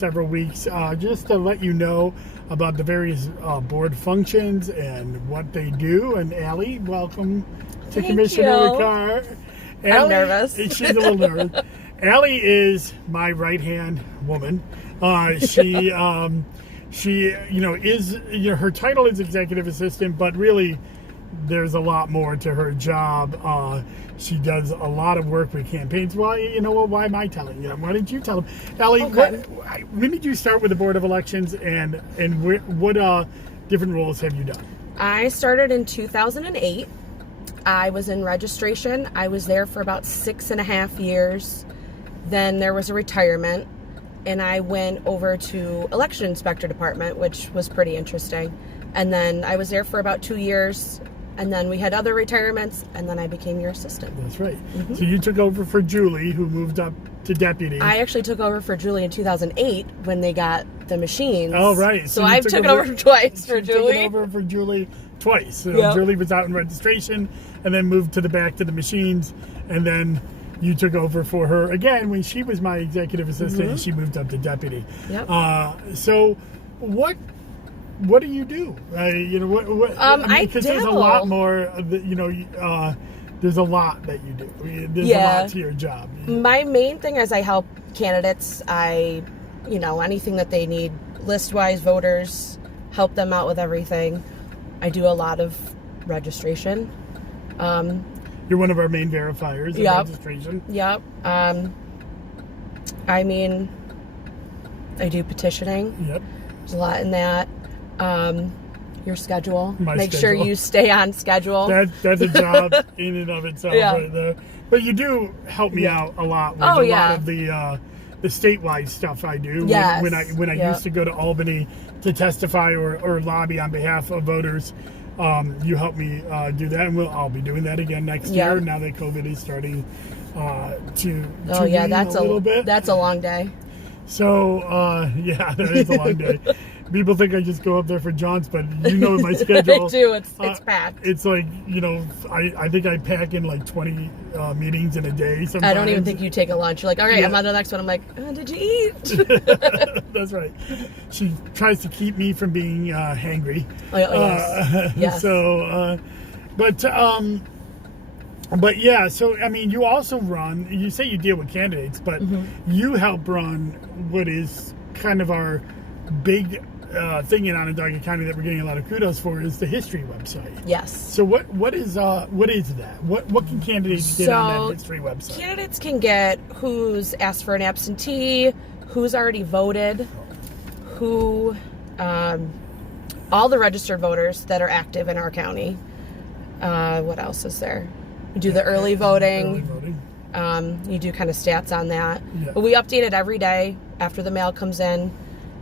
several weeks just to let you know about the various board functions and what they do. And Allie, welcome to Thank Commissioner you. Ricard. I'm nervous. She's a little nervous. Allie is my right-hand woman. She is, her title is executive assistant, but really there's a lot more to her job. She does a lot of work with campaigns. Why am I telling you? Why didn't you tell them? Allie, Okay. When did you start with the Board of Elections, and what different roles have you done? I started in 2008. I was in registration. I was there for about 6.5 years. Then there was a retirement, and I went over to Election Inspector Department, which was pretty interesting. And then I was there for about 2 years. And then we had other retirements, and then I became your assistant. That's right. Mm-hmm. So you took over for Julie, who moved up to deputy. I actually took over for Julie in 2008 when they got the machines. Oh, right. So I've taken over twice for Julie. Taken over for Julie twice. So Yep. Julie was out in registration and then moved to the back to the machines. And then you took over for her again when she was my executive assistant and she moved up to deputy. Yep. So what do you do? Because there's a lot more, there's a lot that you do. There's a lot to your job. My main thing is I help candidates. Anything that they need list-wise, voters, help them out with everything. I do a lot of registration. You're one of our main verifiers of registration. Yep. I do petitioning. Yep. There's a lot in that. Your schedule. Make schedule. sure you stay on schedule. That's a job in and of itself right there. But you do help me out a lot with a lot of the statewide stuff I do. Yes. When I used to go to Albany to testify or lobby on behalf of voters, you help me do that, and I'll be doing that again next year. Now that COVID is starting to that's a little bit. That's a long day. So that is a long day. People think I just go up there for jaunts, but my schedule. They do. It's packed. It's like, I think I pack in like 20 meetings in a day sometimes. I don't even think you take a lunch. You're like, all right, I'm on to the next one. I'm like, did you eat? That's right. She tries to keep me from being hangry. Yes. So, but so, you also run, you say you deal with candidates, but you help run what is kind of our big thing in Onondaga County that we're getting a lot of kudos for is the history website. Yes. So what is that? What can candidates get on that history website? Candidates can get who's asked for an absentee, who's already voted, all the registered voters that are active in our county. What else is there? We do the early voting. You do kind of stats on that. Yeah. But we update it every day after the mail comes in.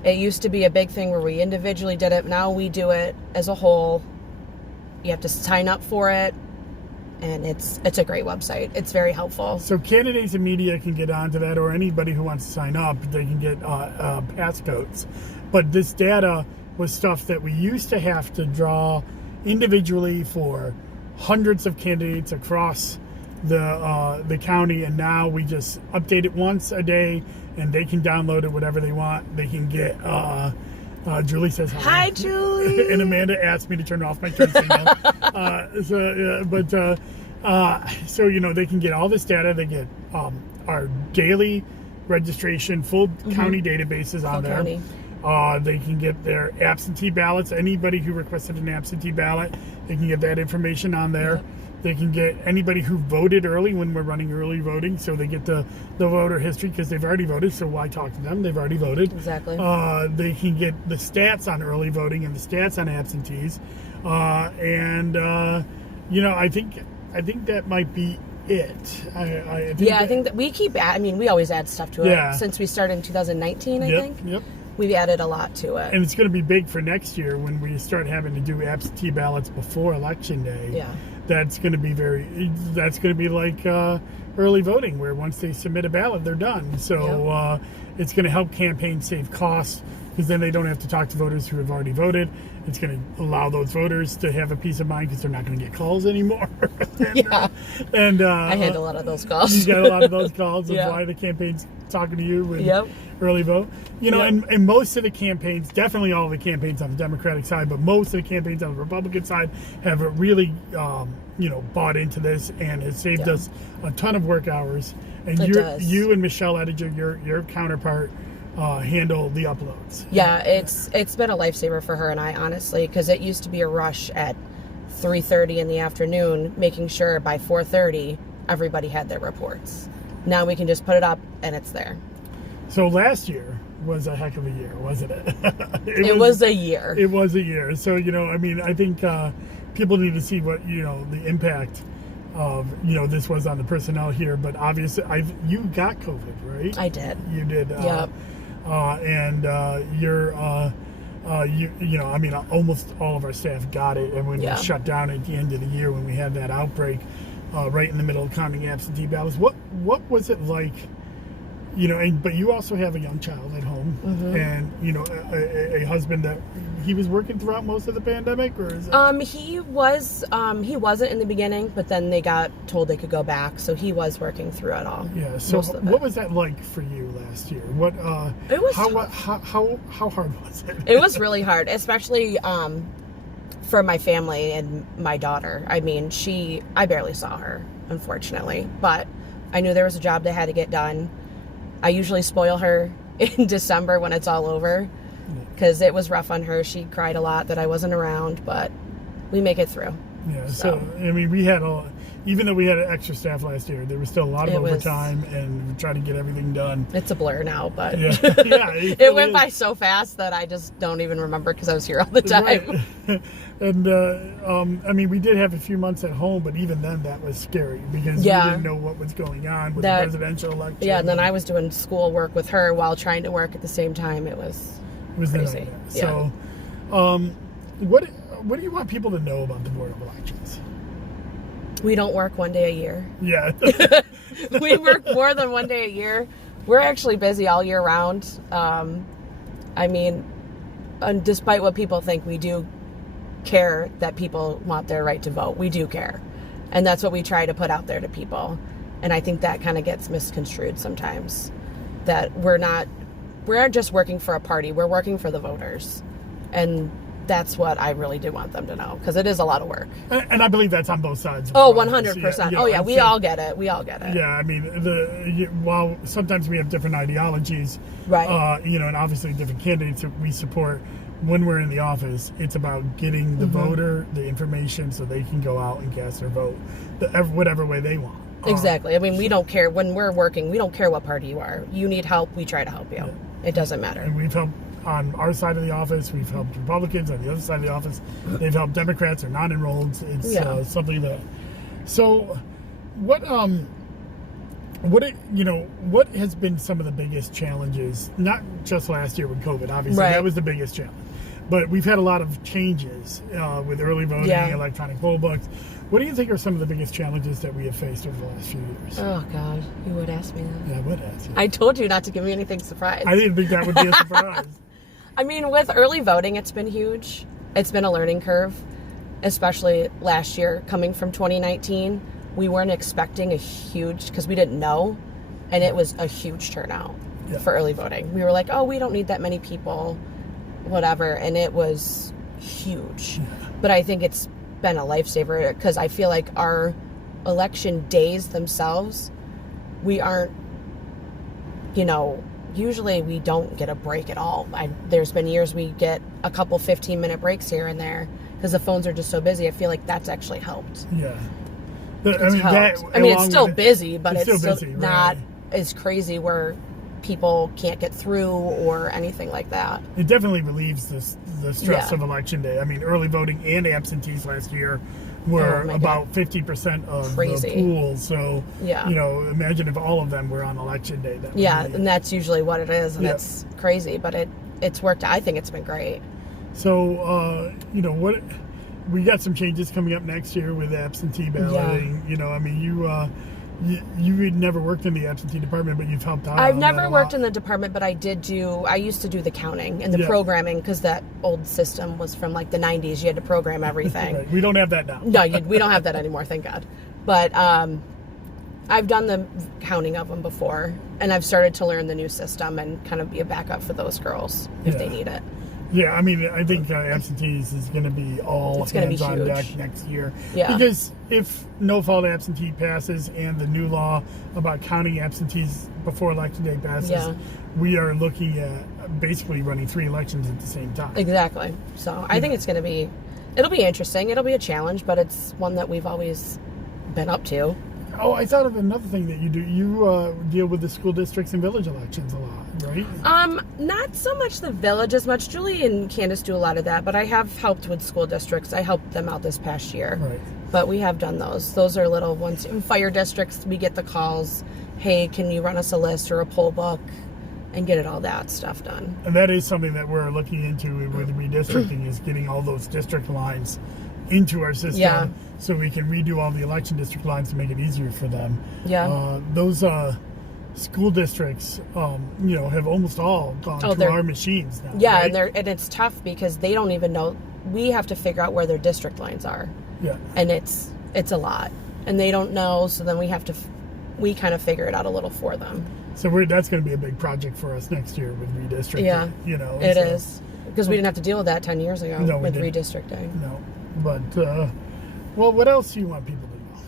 It used to be a big thing where we individually did it. Now we do it as a whole. You have to sign up for it, and it's a great website. It's very helpful. So candidates and media can get onto that, or anybody who wants to sign up, they can get passcodes. But this data was stuff that we used to have to draw individually for hundreds of candidates across the county, and now we just update it once a day, and they can download it whatever they want. They can get Julie says hi. Hi, Julie. And Amanda asked me to turn off my turn signal. So they can get all this data. They get our daily registration, full county databases on there. They can get their absentee ballots. Anybody who requested an absentee ballot, they can get that information on there. They can get anybody who voted early when we're running early voting, so they get the voter history because they've already voted, so why talk to them? They've already voted. Exactly. They can get the stats on early voting and the stats on absentees. I think that might be it. I think that we keep we always add stuff to it since we started in 2019, I think. Yep. We've added a lot to it. And it's going to be big for next year when we start having to do absentee ballots before Election Day. Yeah. That's going to be like early voting, where once they submit a ballot, they're done. So it's going to help campaigns save costs because then they don't have to talk to voters who have already voted. It's going to allow those voters to have a peace of mind because they're not going to get calls anymore. and I handle a lot of those calls. You got a lot of those calls. That's Yeah. why the campaign's talking to you and Yep. early vote. You know, Yep. and most of the campaigns, definitely all the campaigns on the Democratic side, but most of the campaigns on the Republican side have really, bought into this, and it saved us a ton of work hours. And you and Michelle Edinger, your counterpart, handle the uploads. Yeah, it's been a lifesaver for her and I, honestly, because it used to be a rush at 3:30 in the afternoon, making sure by 4:30 everybody had their reports. Now we can just put it up and it's there. So last year was a heck of a year, wasn't it? It was a year. It was a year. So, I think people need to see what, the impact of, this was on the personnel here. But obviously, you got COVID, right? I did. You did. Yep. Almost all of our staff got it. And when we shut down at the end of the year, when we had that outbreak, right in the middle of counting absentee ballots, what was it like? But you also have a young child at home, and a husband that he was working throughout most of the pandemic, or is it? He wasn't in the beginning, but then they got told they could go back, so he was working through it all. Yeah. So what was that like for you last year? What? It was how hard was it? It was really hard, especially for my family and my daughter. I mean, I barely saw her, unfortunately, but I knew there was a job that had to get done. I usually spoil her in December when it's all over, because it was rough on her. She cried a lot that I wasn't around, but we make it through. Yeah, so we had even though we had extra staff last year, there was still a lot of overtime, and we tried to get everything done. It's a blur now, but it went by so fast that I just don't even remember because I was here all the time. Right. And we did have a few months at home, but even then that was scary because we didn't know what was going on with the presidential election. Yeah, and then I was doing school work with her while trying to work at the same time. It was crazy. So, what do you want people to know about the Board of Elections? We don't work one day a year. Yeah. We work more than one day a year. We're actually busy all year round. And despite what people think, we do care that people want their right to vote. We do care. And that's what we try to put out there to people. And I think that kind of gets misconstrued sometimes. That we're not just working for a party. We're working for the voters. And that's what I really do want them to know, because it is a lot of work. And I believe that's on both sides. Oh, 100%. We all get it. We all get it. Yeah, while sometimes we have different ideologies, right? And obviously different candidates that we support, when we're in the office, it's about getting the voter the information so they can go out and cast their vote whatever way they want. Exactly. We don't care. When we're working, we don't care what party you are. You need help, we try to help you. Yeah. It doesn't matter. And we've helped on our side of the office. We've helped Republicans on the other side of the office. They've helped Democrats or non-enrolled. It's something that... So, what has been some of the biggest challenges, not just last year with COVID, obviously, that was the biggest challenge. But we've had a lot of changes with early voting, electronic poll books. What do you think are some of the biggest challenges that we have faced over the last few years? Oh, God. You would ask me that. Yeah, I would ask you. I told you not to give me anything surprise. I didn't think that would be a surprise. With early voting, it's been huge. It's been a learning curve, especially last year. Coming from 2019, we weren't expecting a huge, because we didn't know, and it was a huge turnout for early voting. We were like, oh, we don't need that many people, whatever, and it was huge. But I think it's been a lifesaver, because I feel like our election days themselves, we aren't, usually we don't get a break at all. There's been years we get a couple 15-minute breaks here and there because the phones are just so busy. I feel like that's actually helped. Yeah. It's still busy, but it's still busy, not as crazy where people can't get through or anything like that. It definitely relieves the stress of Election Day. Early voting and absentees last year were about 50% of the pool. So, imagine if all of them were on Election Day. And that's usually what it is, and it's crazy, but it's worked. I think it's been great. So, we got some changes coming up next year with absentee balloting. You had never worked in the absentee department, but you've helped out. I've never worked in the department, but I used to do the counting and the programming, because that old system was from like the 90s. You had to program everything. Right. We don't have that now. No, we don't have that anymore, thank God. But I've done the counting of them before, and I've started to learn the new system and kind of be a backup for those girls if they need it. Yeah, I mean, I think absentees is going to be all hands on deck next year. Yeah. Because if no-fault absentee passes and the new law about counting absentees before Election Day passes, we are looking at basically running 3 elections at the same time. Exactly. So I think it'll be interesting. It'll be a challenge, but it's one that we've always been up to. Oh, I thought of another thing that you do. You deal with the school districts and village elections a lot, right? Not so much the village as much. Julie and Candace do a lot of that, but I have helped with school districts. I helped them out this past year. Right. But we have done those. Those are little ones. In fire districts, we get the calls, hey, can you run us a list or a poll book, and get all that stuff done. And that is something that we're looking into with redistricting, is getting all those district lines into our system so we can redo all the election district lines to make it easier for them. Yeah. Those school districts, have almost all gone to our machines now. Yeah, right? and it's tough because they don't even know. We have to figure out where their district lines are. Yeah. And it's a lot, and they don't know. So then we kind of figure it out a little for them. So that's going to be a big project for us next year with redistricting. Yeah, it is, because we didn't have to deal with that 10 years ago with redistricting. No, but well, what else do you want people to know?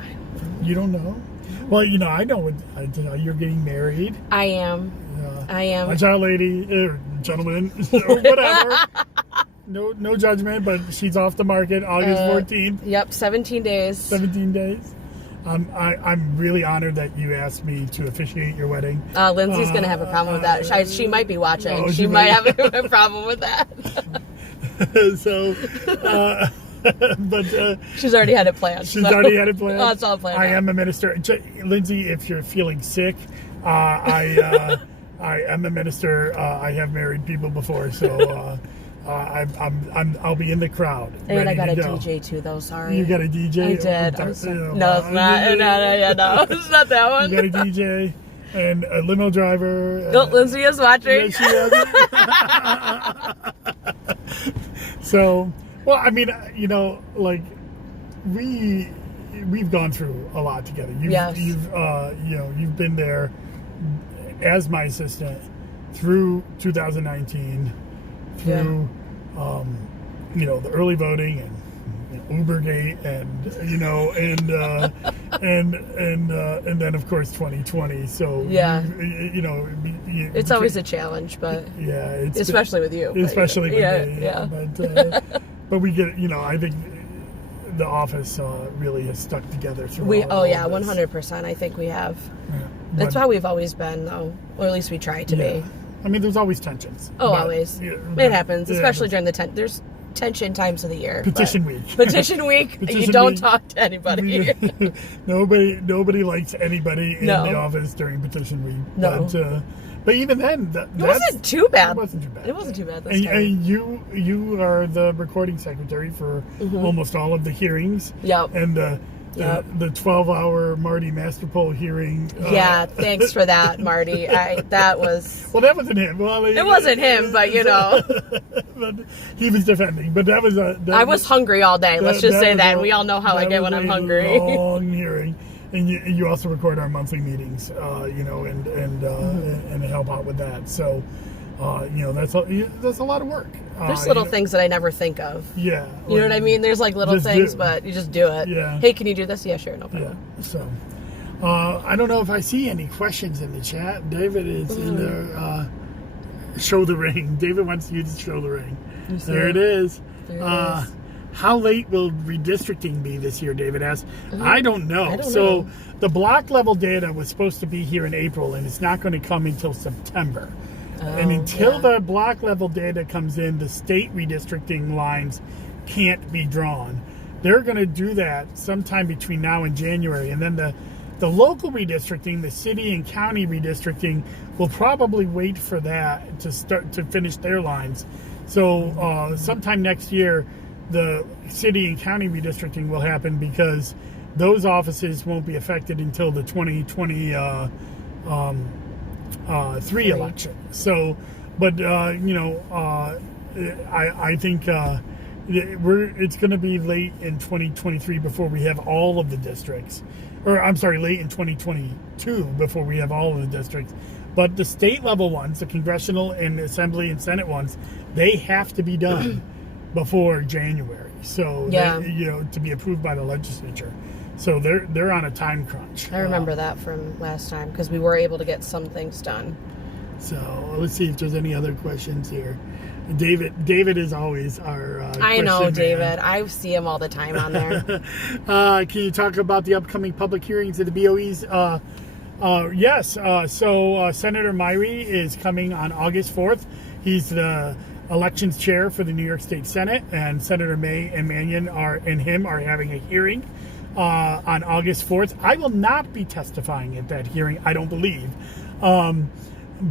I don't know. You don't know? Well, I know you're getting married. I am. I am. A child lady, gentleman, or whatever. No judgment, but she's off the market August 14th. Yep, 17 days. 17 days. I'm really honored that you asked me to officiate your wedding. Lindsay's going to have a problem with that. She might be watching. She might have a problem with that. So, but she's already had it planned. She's already had it planned. Oh, it's all planned. I am a minister. Lindsay, if you're feeling sick, I am a minister. I have married people before, so I'll be in the crowd. And I got a DJ too, though. Sorry. You got a DJ? I did. No, it's not. No, it's not that one. You got a DJ and a limo driver. No, Lindsay is watching. She is. So, well, I mean, we've gone through a lot together. You've been there as my assistant through 2019. Through, the early voting and Ubergate and then of course 2020. So it's always a challenge, but especially with you. Especially with me. Yeah. But we get. I think the office really has stuck together through. 100%. I think we have. Yeah. That's how we've always been, though, or at least we try to be. I mean, there's always tensions. Always. It happens, especially during there's tension times of the year. Petition week. Petition week. You don't talk to anybody. Nobody likes anybody in the office during petition week. No. But even then, it wasn't too bad. It wasn't too bad. It wasn't too bad this time. And you are the recording secretary for almost all of the hearings. Yep. And the 12-hour Marty Master Poll hearing. Thanks for that, Marty. That was... Well, that wasn't him. Well, it wasn't him, but but he was defending. But that was I was hungry all day. Let's just say that. And we all know how I get when I'm hungry. Long hearing. And you also record our monthly meetings, and help out with that. So, that's a lot of work. There's little things that I never think of. Yeah. You know what I mean? There's like little things, but you just do it. Yeah. Hey, can you do this? Yeah, sure, no problem. Yeah. So, I don't know if I see any questions in the chat. David is in the show the ring. David wants you to show the ring. There it is. There it is. How late will redistricting be this year, David asks. I don't know. So the block level data was supposed to be here in April, and it's not going to come until September. And until the block level data comes in, the state redistricting lines can't be drawn. They're going to do that sometime between now and January. And then the local redistricting, the city and county redistricting, will probably wait for that to finish their lines. So sometime next year, the city and county redistricting will happen because those offices won't be affected until the 2023 election. So, but I think it's going to be late in 2023 before we have all of the districts, or I'm sorry, late in 2022 before we have all of the districts. But the state level ones, the congressional and assembly and senate ones, they have to be done before January. So to be approved by the legislature. So they're on a time crunch. I remember that from last time because we were able to get some things done. So let's see if there's any other questions here. David is always our I know David. Man. I see him all the time on there. Can you talk about the upcoming public hearings at the BOEs? Yes. So Senator Myrie is coming on August 4th. He's the elections chair for the New York State Senate, and Senator May and Mannion are having a hearing on August 4th. I will not be testifying at that hearing, I don't believe,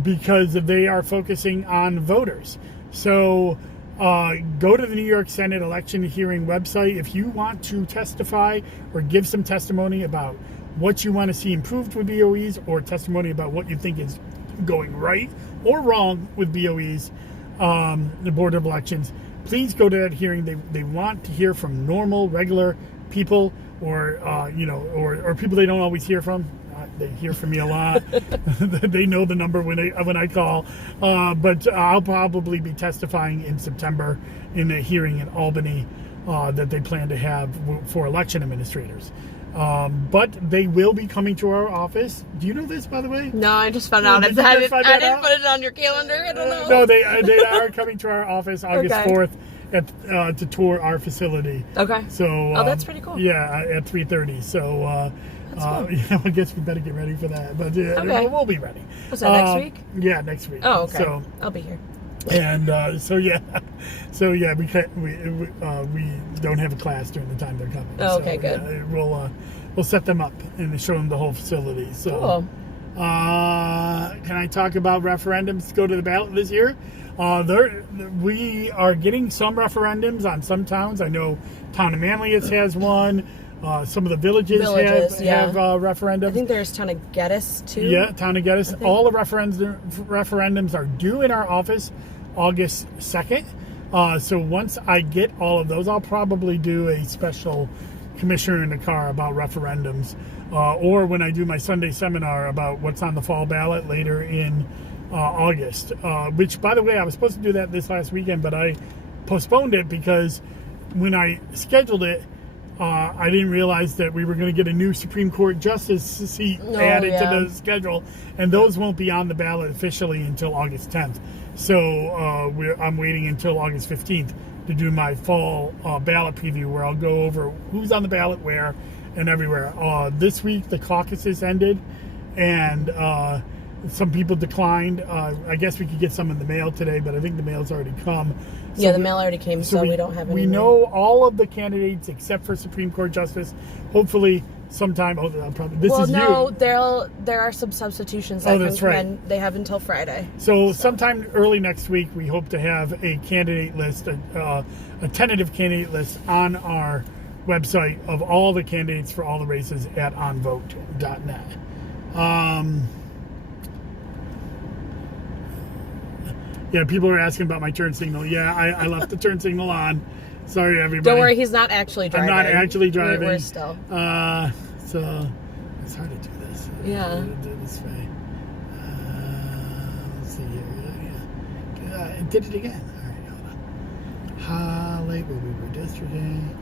because they are focusing on voters. So go to the New York Senate election hearing website if you want to testify or give some testimony about what you want to see improved with BOEs, or testimony about what you think is going right or wrong with BOEs, the Board of Elections. Please go to that hearing. They want to hear from normal, regular people, or people they don't always hear from. They hear from me a lot. They know the number when I call. But I'll probably be testifying in September in a hearing in Albany that they plan to have for election administrators. But they will be coming to our office. Do you know this, by the way? No, I just found out. I didn't put it on your calendar. I don't know. No, they are coming to our office August 4th to tour our facility. Okay. So that's pretty cool. Yeah, at 3:30. So. Cool. I guess we better get ready for that, but we'll be ready. Was that next week? Yeah, next week. Oh, okay. So I'll be here. And we don't have a class during the time they're coming. Oh, okay, good. We'll set them up and show them the whole facility. So, cool. Can I talk about referendums to go to the ballot this year? We are getting some referendums on some towns. I know Town of Manlius has one. Some of the villages have referendums. I think there's Town of Geddes too. Yeah, Town of Geddes. All the referendums are due in our office August 2nd. So once I get all of those, I'll probably do a special commissioner in the car about referendums. Or when I do my Sunday seminar about what's on the fall ballot later in August. Which, by the way, I was supposed to do that this last weekend, but I postponed it because when I scheduled it, I didn't realize that we were going to get a new Supreme Court justice seat added to the schedule, and those won't be on the ballot officially until August 10th. So I'm waiting until August 15th to do my fall ballot preview, where I'll go over who's on the ballot where and everywhere. This week the caucuses ended, and some people declined. I guess we could get some in the mail today, but I think the mail's already come. So the mail already came, so we don't have any. We know all of the candidates except for Supreme Court Justice. Hopefully sometime. There are some substitutions. That's right. They have until Friday. So sometime early next week, we hope to have a candidate list, a tentative candidate list on our website of all the candidates for all the races at onvote.net. Yeah, people are asking about my turn signal. Yeah, I left the turn signal on. Sorry, everybody. Don't worry, he's not actually driving. I'm not actually driving. We're still. So it's hard to do this. Yeah. Do this way. Let's see here. It did it again. All right, hold on. How late will we redistricting?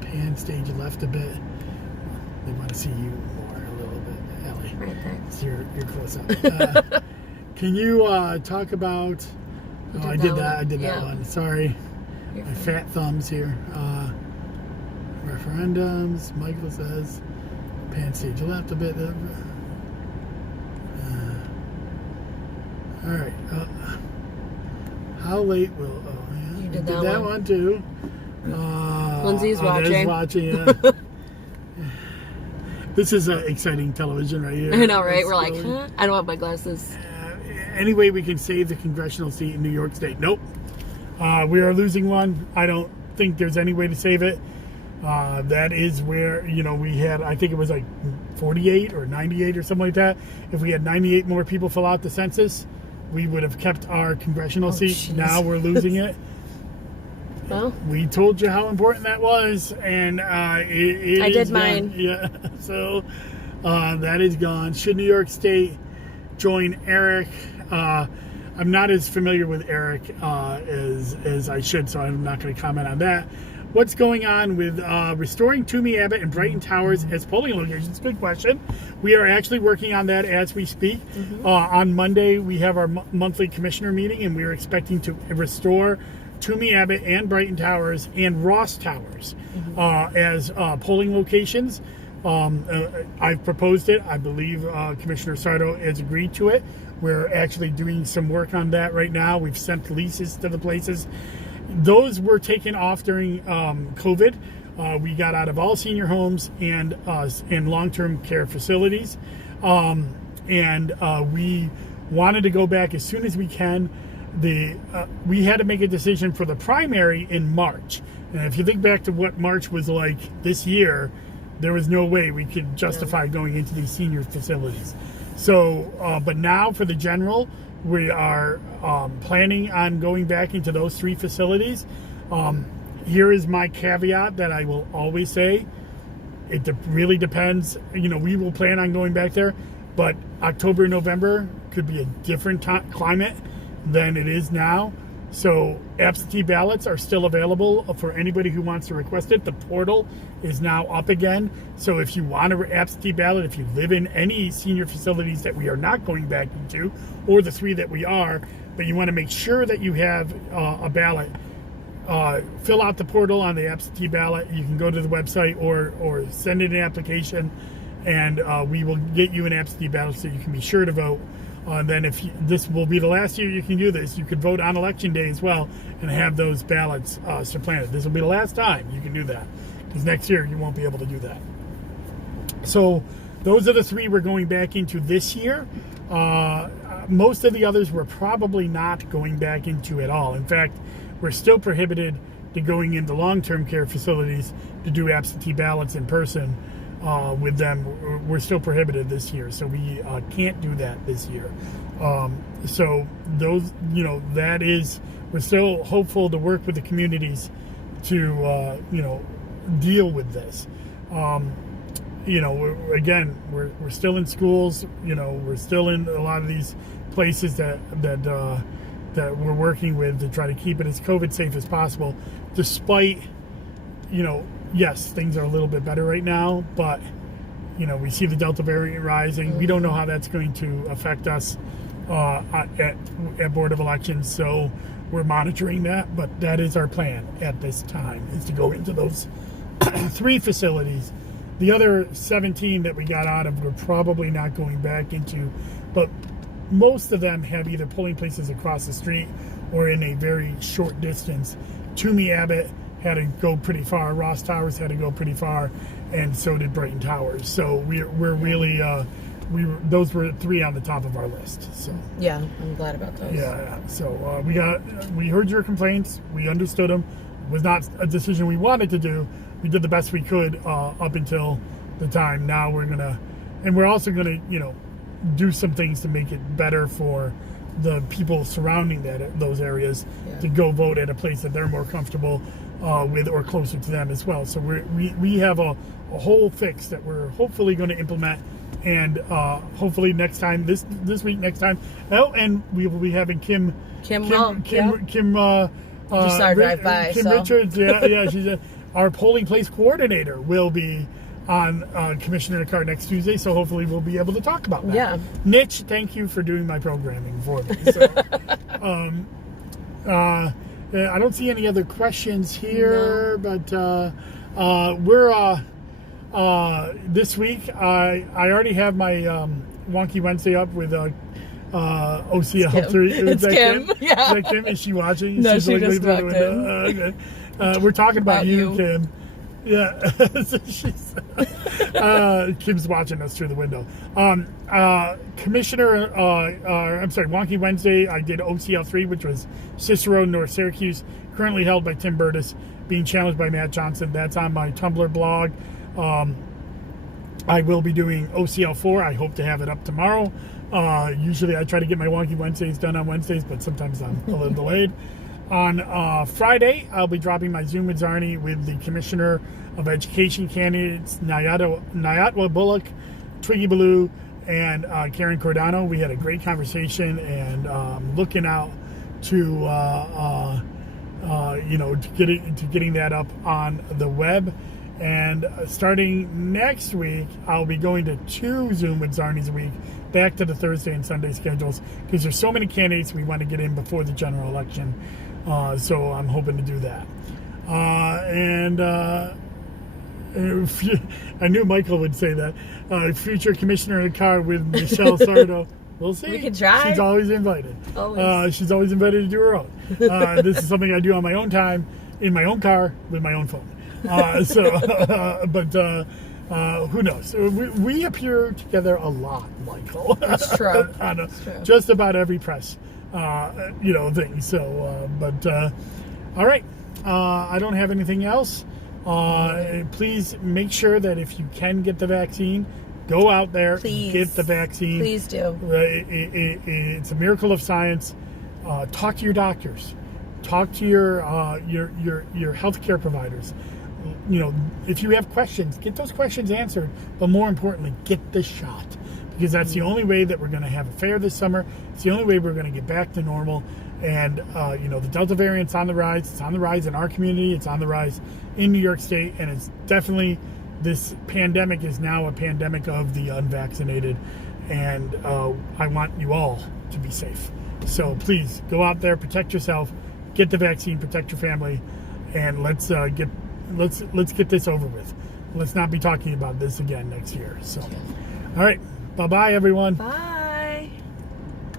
Pan stage left a bit. They want to see you more a little bit, Ellie. Right there. So you're close up. Can you talk about... I did that one. Sorry. My fat thumbs here. Referendums. Michael says pan stage left a bit. All right. How late will... You did that one too. Lindsay's watching. There's watching, yeah. This is exciting television right here. I know, right? We're like, huh? I don't want my glasses. Any way we can save the congressional seat in New York State? Nope. We are losing one. I don't think there's any way to save it. That is where, we had, I think it was like 48 or 98 or something like that. If we had 98 more people fill out the census, we would have kept our congressional seat. Geez. Now we're losing it. Well, we told you how important that was, and I did mine. Yeah, so that is gone. Should New York State join ERIC? I'm not as familiar with ERIC as I should, so I'm not going to comment on that. What's going on with restoring Toomey, Abbott, and Brighton Towers as polling locations? Good question. We are actually working on that as we speak. On Monday, we have our monthly commissioner meeting, and we are expecting to restore Toomey, Abbott, and Brighton Towers and Ross Towers as polling locations. I've proposed it. I believe Commissioner Sardo has agreed to it. We're actually doing some work on that right now. We've sent leases to the places. Those were taken off during COVID. We got out of all senior homes and long-term care facilities. And we wanted to go back as soon as we can. We had to make a decision for the primary in March. And if you think back to what March was like this year, there was no way we could justify going into these senior facilities. So, but now for the general, we are planning on going back into those 3 facilities. Here is my caveat that I will always say. It really depends. We will plan on going back there, but October, November could be a different climate than it is now. So absentee ballots are still available for anybody who wants to request it. The portal is now up again. So if you want an absentee ballot, if you live in any senior facilities that we are not going back into, or the 3 that we are, but you want to make sure that you have a ballot, fill out the portal on the absentee ballot. You can go to the website or send in an application, and we will get you an absentee ballot so you can be sure to vote. Then this will be the last year you can do this, you could vote on election day as well and have those ballots supplanted. This will be the last time you can do that, because next year you won't be able to do that. So those are the 3 we're going back into this year. Most of the others we're probably not going back into at all. In fact, we're still prohibited to going into long-term care facilities to do absentee ballots in person. With them, we're still prohibited this year, so we can't do that this year. So those, that is, we're still hopeful to work with the communities to, deal with this. We're still in schools. We're still in a lot of these places that we're working with to try to keep it as COVID safe as possible, despite, yes, things are a little bit better right now, but, we see the Delta variant rising. We don't know how that's going to affect us at Board of Elections, so we're monitoring that, but that is our plan at this time, is to go into those 3 facilities. The other 17 that we got out of, we're probably not going back into, but most of them have either polling places across the street or in a very short distance. Toomey, Abbott had to go pretty far. Ross Towers had to go pretty far, and so did Brighton Towers. So we're really those were 3 on the top of our list. So yeah, I'm glad about those. Yeah. So we heard your complaints. We understood them. It was not a decision we wanted to do. We did the best we could up until the time. Now we're also gonna do some things to make it better for the people surrounding those areas to go vote at a place that they're more comfortable with or closer to them as well. So we have a whole fix that we're hopefully going to implement, and hopefully next time, this week, next time. Oh, and we will be having Kim just our drive by. Kim Richards, she's our polling place coordinator will be on Commissioner Card next Tuesday, so hopefully we'll be able to talk about that. Yeah. Nitch, thank you for doing my programming for me. So, I don't see any other questions here, but we're this week. I already have my Wonky Wednesday up with OCL 3. It's Kim. Yeah. Is that Kim? Is she watching? No, She's she just walked in. Okay. We're talking about you, Kim. Yeah, she's, Kim's watching us through the window. Commissioner, Wonky Wednesday, I did OCL 3, which was Cicero, North Syracuse, currently held by Tim Burtis. Being Challenged by Matt Johnson. That's on my Tumblr blog. I will be doing OCL4. I hope to have it up tomorrow. Usually I try to get my Wonky Wednesdays done on Wednesdays, but sometimes I'm a little delayed. On Friday, I'll be dropping my Zoom with Zarni with the Commissioner of Education candidates, Nyatwa Bullock, Twiggy Ballou, and Karen Cordano. We had a great conversation, and looking out to getting that up on the web. And starting next week, I'll be going to 2 Zoom with Zarni's a week, back to the Thursday and Sunday schedules, because there's so many candidates we want to get in before the general election. So I'm hoping to do that. I knew Michael would say that. Future commissioner in a car with Michelle Sardo. We'll see. We can try. She's always invited. Always. She's always invited to do her own. This is something I do on my own time, in my own car, with my own phone. Who knows? We appear together a lot, Michael. That's true. That's true. Just about every press, thing. So, all right. I don't have anything else. Please make sure that if you can get the vaccine, go out there, Please. Get the vaccine. Please do. It's a miracle of science. Talk to your doctors. Talk to your healthcare providers. If you have questions, get those questions answered. But more importantly, get the shot, because that's the only way that we're going to have a fair this summer. It's the only way we're going to get back to normal. And the Delta variant's on the rise. It's on the rise in our community. It's on the rise in New York State, and it's definitely, this pandemic is now a pandemic of the unvaccinated. And I want you all to be safe. So please go out there, protect yourself, get the vaccine, protect your family, and let's get this over with. Let's not be talking about this again next year. So, all right, bye-bye, everyone. Bye.